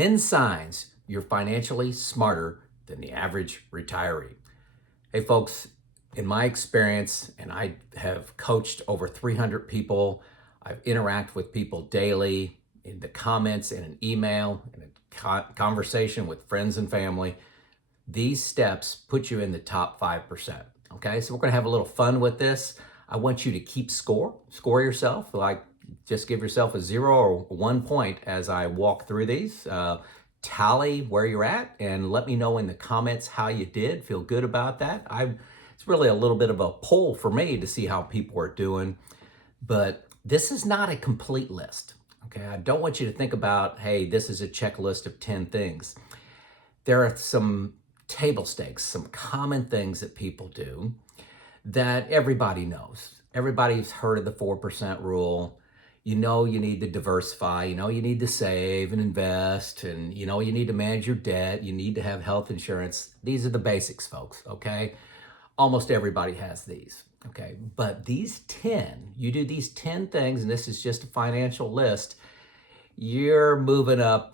10 signs you're financially smarter than the average retiree. Hey folks, in my experience, and I have coached over 300 people, I've interacted with people daily in the comments, in an email, in a conversation with friends and family. These steps put you in the top 5%. Okay, so we're gonna have a little fun with this. I want you to keep score yourself, like just give yourself a 0 or 1 point as I walk through these. Tally where you're at and let me know in the comments how you did. Feel good about that. It's really a little bit of a poll for me to see how people are doing, but this is not a complete list. Okay, I don't want you to think about, hey, this is a checklist of 10 things. There are some table stakes, some common things that people do that everybody knows. Everybody's heard of the 4% rule. You know you need to diversify, you know you need to save and invest, and you know you need to manage your debt, you need to have health insurance. These are the basics, folks, okay? Almost everybody has these, okay? But these 10, you do these 10 things, and this is just a financial list, you're moving up,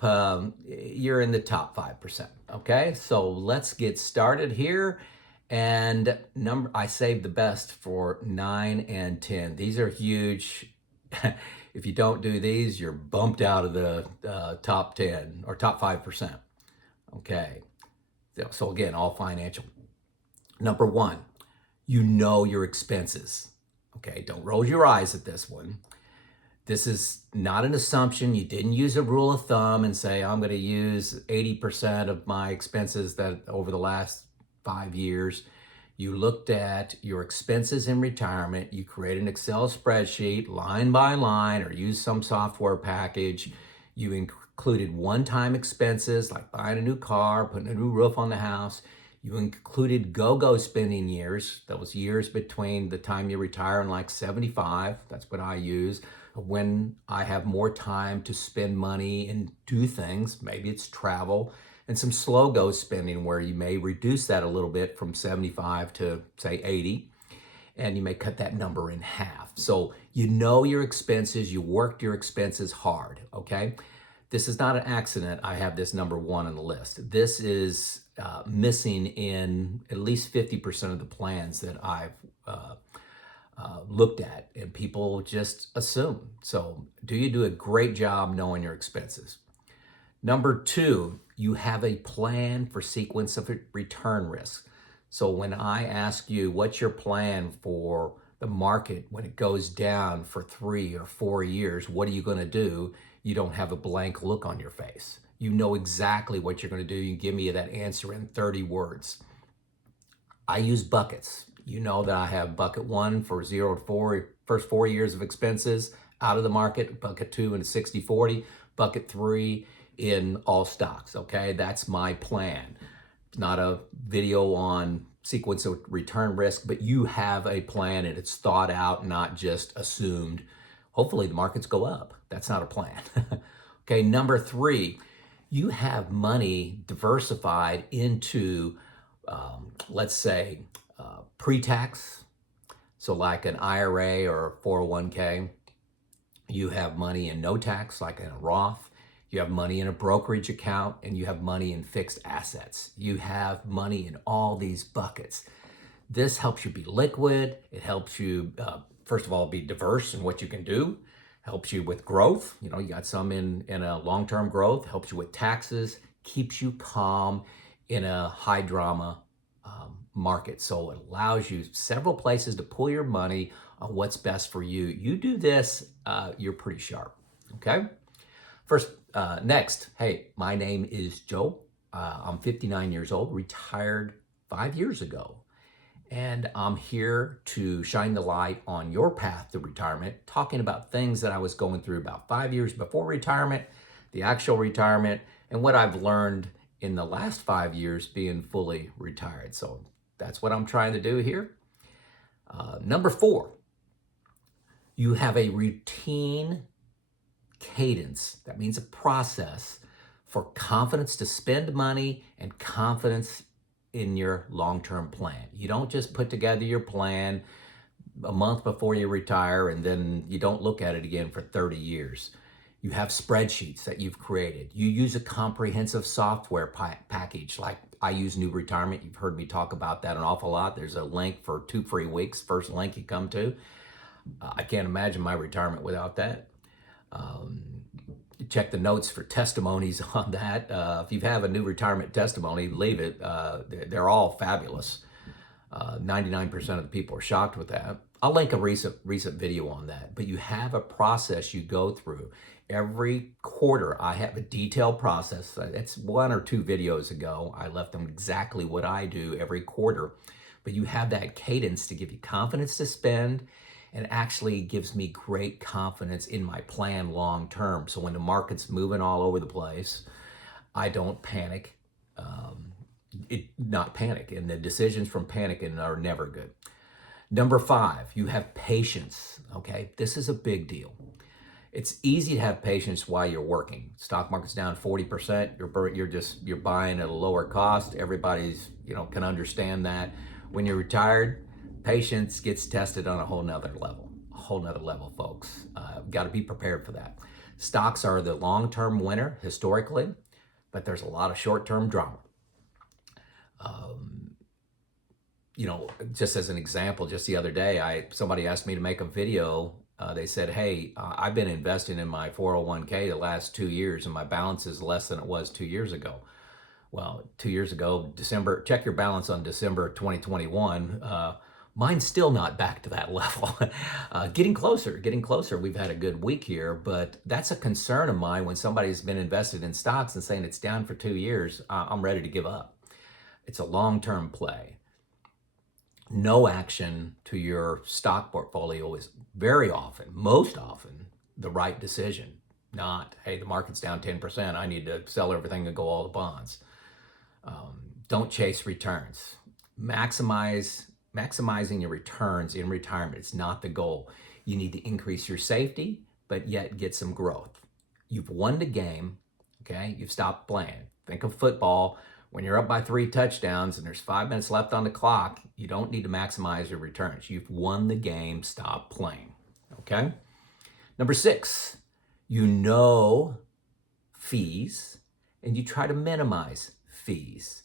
you're in the top 5%, okay? So let's get started here. And I saved the best for 9 and 10. These are huge. If you don't do these, you're bumped out of the top 10 or top 5%. Okay. So again, all financial. Number 1, you know your expenses. Okay. Don't roll your eyes at this one. This is not an assumption. You didn't use a rule of thumb and say, I'm going to use 80% of my expenses that over the last 5 years. You looked at your expenses in retirement. You create an Excel spreadsheet line by line or use some software package. You included one-time expenses like buying a new car, putting a new roof on the house. You included go-go spending years, those years between the time you retire and like 75. That's what I use. When I have more time to spend money and do things, maybe it's travel, and some slow go spending where you may reduce that a little bit from 75 to say 80, and you may cut that number in half. So you know your expenses, you worked your expenses hard, okay? This is not an accident. I have this number 1 on the list. This is missing in at least 50% of the plans that I've looked at, and people just assume. So do you do a great job knowing your expenses? Number 2, you have a plan for sequence of return risk. So when I ask you, what's your plan for the market when it goes down for 3 or 4 years, what are you going to do? You don't have a blank look on your face. You know exactly what you're going to do. You give me that answer in 30 words. I use buckets. You know that I have bucket 1 for 0 to 4, first 4 years of expenses out of the market, bucket 2 in 60-40, bucket 3 in all stocks, okay? That's my plan. It's not a video on sequence of return risk, but you have a plan and it's thought out, not just assumed. Hopefully the markets go up. That's not a plan. Okay, number 3, you have money diversified into, let's say, pre-tax, so like an IRA or 401k. You have money in no tax, like in a Roth. You have money in a brokerage account, and you have money in fixed assets. You have money in all these buckets. This helps you be liquid. It helps you, first of all, be diverse in what you can do. Helps you with growth. You know, you got some in a long-term growth. Helps you with taxes. Keeps you calm in a high drama market. So it allows you several places to pull your money on what's best for you. You do this, you're pretty sharp. Okay? Next, hey, my name is Joe. I'm 59 years old, retired 5 years ago. And I'm here to shine the light on your path to retirement, talking about things that I was going through about 5 years before retirement, the actual retirement, and what I've learned in the last 5 years being fully retired. So that's what I'm trying to do here. Number 4, you have a routine cadence. That means a process for confidence to spend money and confidence in your long-term plan. You don't just put together your plan a month before you retire and then you don't look at it again for 30 years. You have spreadsheets that you've created. You use a comprehensive software package like I use New Retirement. You've heard me talk about that an awful lot. There's a link for 2 free weeks. First link you come to. I can't imagine my retirement without that. Check the notes for testimonies on that. If you have a New Retirement testimony, leave it. They're all fabulous. 99% of the people are shocked with that. I'll link a recent video on that. But you have a process you go through. Every quarter, I have a detailed process. It's 1 or 2 videos ago. I left them exactly what I do every quarter. But you have that cadence to give you confidence to spend, and actually gives me great confidence in my plan long term. So when the market's moving all over the place, I don't panic. Not panic, and the decisions from panicking are never good. Number 5, you have patience. Okay, this is a big deal. It's easy to have patience while you're working. Stock market's down 40%. You're buying at a lower cost. Everybody's can understand that. When you're retired, patience gets tested on a whole nother level, folks. Got to be prepared for that. Stocks are the long-term winner historically, but there's a lot of short-term drama. Just as an example, just the other day, somebody asked me to make a video. They said, hey, I've been investing in my 401k the last 2 years, and my balance is less than it was 2 years ago. Well, 2 years ago, check your balance on December 2021. Mine's still not back to that level. Getting closer. We've had a good week here, but that's a concern of mine when somebody's been invested in stocks and saying it's down for 2 years. I'm ready to give up. It's a long-term play. No action to your stock portfolio is most often, the right decision. Not, hey, the market's down 10%. I need to sell everything and go all the bonds. Don't chase returns. Maximizing your returns in retirement is not the goal. You need to increase your safety, but yet get some growth. You've won the game, okay? You've stopped playing. Think of football. When you're up by 3 touchdowns and there's 5 minutes left on the clock, you don't need to maximize your returns. You've won the game, stop playing, okay? Number 6, fees, and you try to minimize fees,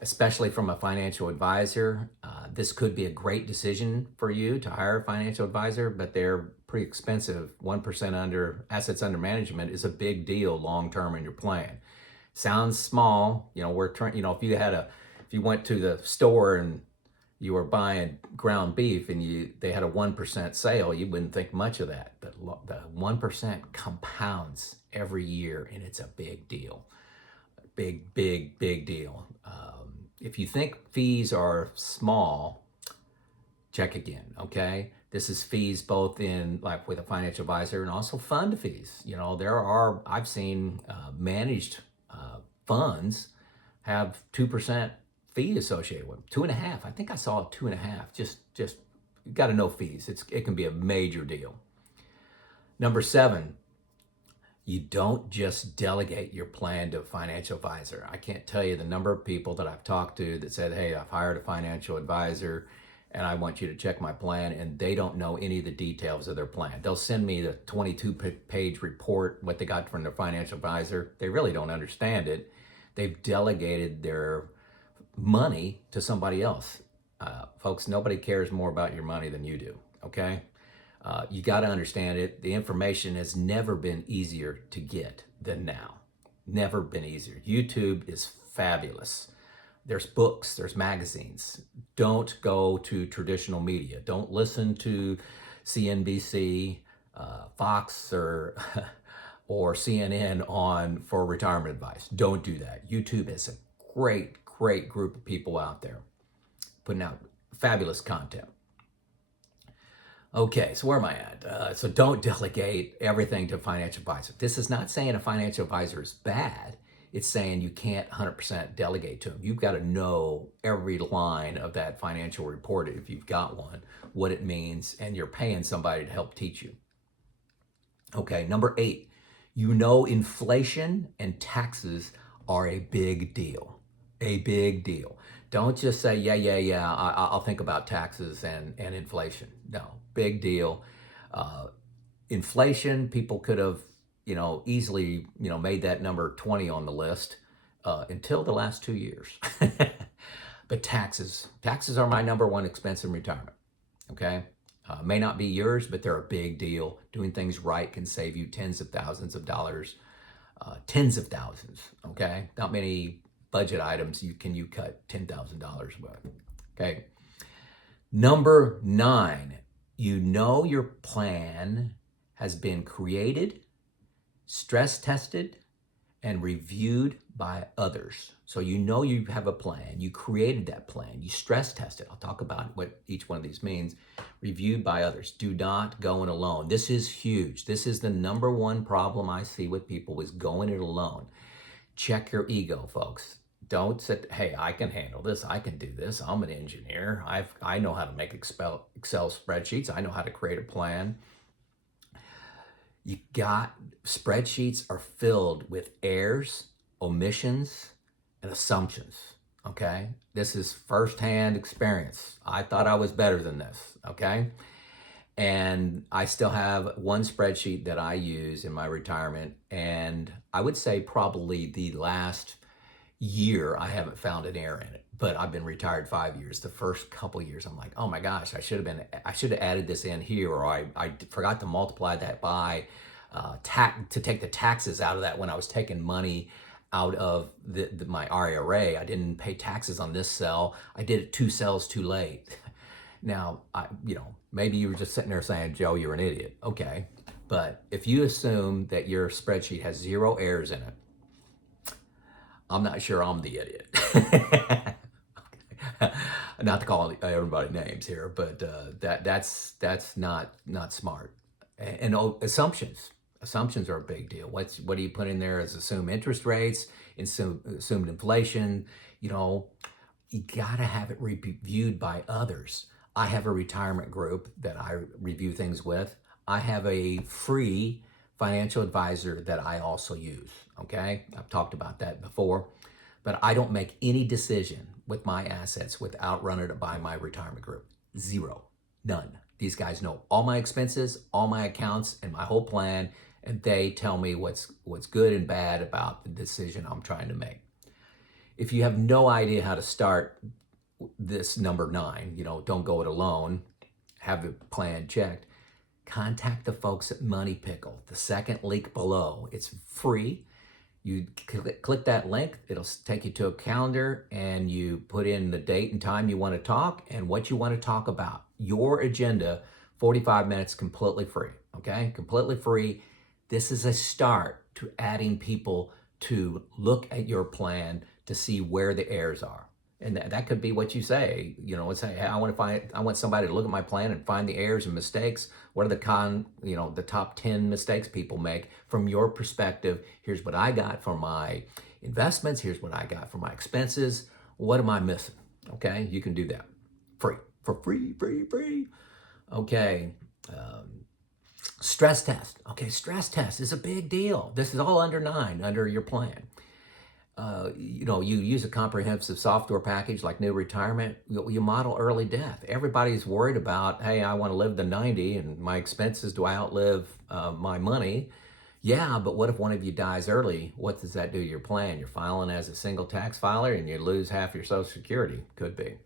especially from a financial advisor. This could be a great decision for you to hire a financial advisor, but they're pretty expensive. 1% under assets under management is a big deal long-term in your plan. Sounds small, if you went to the store and you were buying ground beef and they had a 1% sale, you wouldn't think much of that. But the 1% compounds every year, and it's a big deal. Big deal. If you think fees are small, check again, okay? This is fees both in like with a financial advisor and also fund fees. I've seen managed funds have 2% fee associated with them. 2.5. I think I saw 2.5. Just you got to know fees. It can be a major deal. Number 7, you don't just delegate your plan to a financial advisor. I can't tell you the number of people that I've talked to that said, hey, I've hired a financial advisor and I want you to check my plan, and they don't know any of the details of their plan. They'll send me the 22-page report, what they got from their financial advisor. They really don't understand it. They've delegated their money to somebody else. Folks, nobody cares more about your money than you do, okay? You got to understand it. The information has never been easier to get than now. Never been easier. YouTube is fabulous. There's books, there's magazines. Don't go to traditional media. Don't listen to CNBC, Fox, or CNN for retirement advice. Don't do that. YouTube is a great group of people out there putting out fabulous content. Okay, so where am I at? So don't delegate everything to a financial advisor. This is not saying a financial advisor is bad. It's saying you can't 100% delegate to them. You've got to know every line of that financial report, if you've got one, what it means, and you're paying somebody to help teach you. Okay, number 8, inflation and taxes are a big deal. A big deal. Don't just say, yeah, I'll think about taxes and inflation. No, big deal. Inflation, people could have easily, made that number 20 on the list until the last 2 years. But taxes are my number one expense in retirement. Okay. May not be yours, but they're a big deal. Doing things right can save you tens of thousands of dollars, tens of thousands. Okay. Not many budget items you cut $10,000 with. Okay. Number 9, your plan has been created, stress tested, and reviewed by others. So you have a plan. You created that plan. You stress tested. I'll talk about what each one of these means. Reviewed by others. Do not go it alone. This is huge. This is the number one problem I see with people is going it alone. Check your ego, folks. Don't say, hey, I can handle this. I can do this. I'm an engineer. I know how to make Excel spreadsheets. I know how to create a plan. Spreadsheets are filled with errors, omissions, and assumptions. Okay. This is firsthand experience. I thought I was better than this. Okay. And I still have one spreadsheet that I use in my retirement. And I would say probably the last year, I haven't found an error in it, but I've been retired 5 years. The first couple years, I'm like, oh my gosh, I should have added this in here, or I forgot to multiply that by to take the taxes out of that when I was taking money out of my IRA. I didn't pay taxes on this cell. I did it 2 cells too late. Now, maybe you were just sitting there saying, Joe, you're an idiot. Okay, but if you assume that your spreadsheet has 0 errors in it, I'm not sure I'm the idiot. Not to call everybody names here, but that's not smart. And assumptions are a big deal. What do you put in there as assumed interest rates, assumed inflation? You gotta have it reviewed by others. I have a retirement group that I review things with. I have a free financial advisor that I also use. Okay, I've talked about that before, but I don't make any decision with my assets without running it by my retirement group. 0, none. These guys know all my expenses, all my accounts, and my whole plan, and they tell me what's good and bad about the decision I'm trying to make. If you have no idea how to start this number 9, don't go it alone, have the plan checked, contact the folks at Money Pickle, the second link below. It's free. You click that link, it'll take you to a calendar, and you put in the date and time you want to talk and what you want to talk about. Your agenda, 45 minutes, completely free, okay? Completely free. This is a start to adding people to look at your plan to see where the errors are. And that could be what you say, say, hey, I want somebody to look at my plan and find the errors and mistakes. What are the top 10 mistakes people make from your perspective? Here's what I got for my investments. Here's what I got for my expenses. What am I missing? Okay. You can do that free. Okay. Stress test. Okay. Stress test is a big deal. This is all under 9 under your plan. You use a comprehensive software package like New Retirement, you model early death. Everybody's worried about, hey, I want to live to 90 and my expenses, do I outlive my money? Yeah, but what if one of you dies early? What does that do to your plan? You're filing as a single tax filer and you lose half your Social Security. Could be.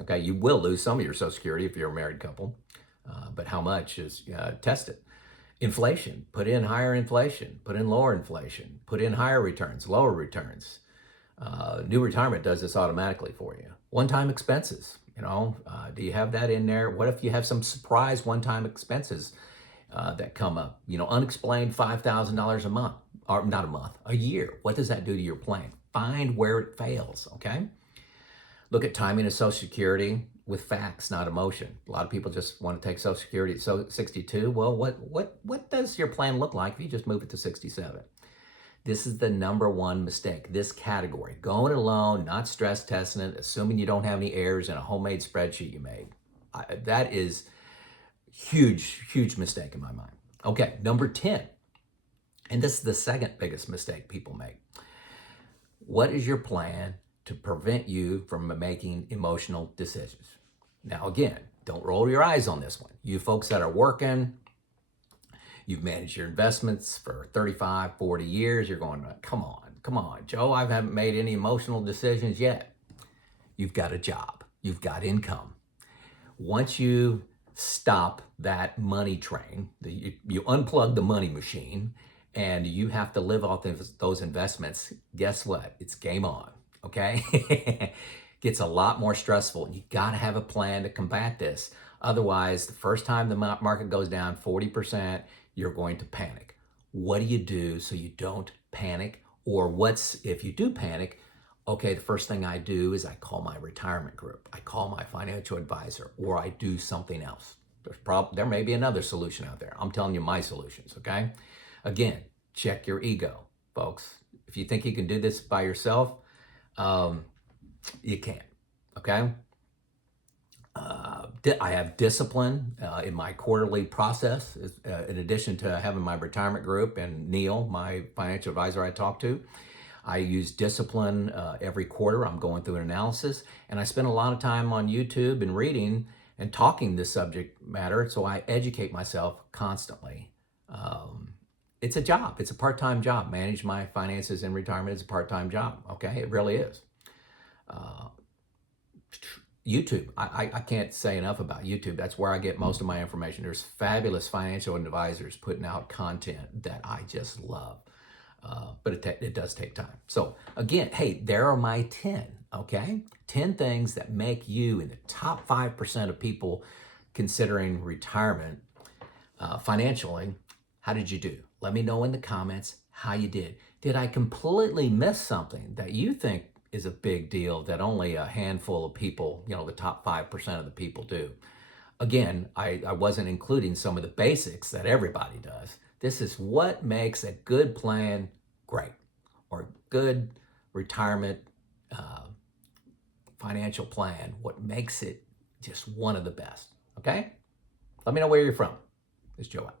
Okay, you will lose some of your Social Security if you're a married couple, but how much is tested. Inflation, put in higher inflation, put in lower inflation, put in higher returns, lower returns. New Retirement does this automatically for you. One-time expenses, do you have that in there? What if you have some surprise one-time expenses that come up? Unexplained $5,000 a month, or not a month, a year. What does that do to your plan? Find where it fails, okay? Look at timing of Social Security with facts, not emotion. A lot of people just want to take Social Security at 62. Well, what does your plan look like if you just move it to 67? This is the number one mistake, this category. Going alone, not stress testing it, assuming you don't have any errors in a homemade spreadsheet you made. That is huge mistake in my mind. Okay, number 10. And this is the second biggest mistake people make. What is your plan to prevent you from making emotional decisions? Now, again, don't roll your eyes on this one. You folks that are working, You've managed your investments for 35, 40 years. You're going, come on, Joe, I haven't made any emotional decisions yet. You've got a job. You've got income. Once you stop that money train, you unplug the money machine, and you have to live off those investments, guess what? It's game on, okay? Gets a lot more stressful, and you got to have a plan to combat this. Otherwise, the first time the market goes down 40%, you're going to panic. What do you do so you don't panic? Or if you do panic, okay, the first thing I do is I call my retirement group. I call my financial advisor, or I do something else. There may be another solution out there. I'm telling you my solutions, okay? Again, check your ego, folks. If you think you can do this by yourself, you can't, okay? I have discipline in my quarterly process, in addition to having my retirement group and Neil, my financial advisor I talk to. I use discipline every quarter. I'm going through an analysis, and I spend a lot of time on YouTube and reading and talking this subject matter, so I educate myself constantly. It's a job. It's a part-time job. Manage my finances in retirement is a part-time job, okay? It really is. YouTube. I can't say enough about YouTube. That's where I get most of my information. There's fabulous financial advisors putting out content that I just love. But it does take time. So again, hey, there are my 10, okay? 10 things that make you in the top 5% of people considering retirement financially. How did you do? Let me know in the comments how you did. Did I completely miss something that you think is a big deal that only a handful of people, the top 5% of the people do? Again, I wasn't including some of the basics that everybody does. This is what makes a good plan great, or good retirement financial plan, what makes it just one of the best, okay? Let me know where you're from. It's Joe out.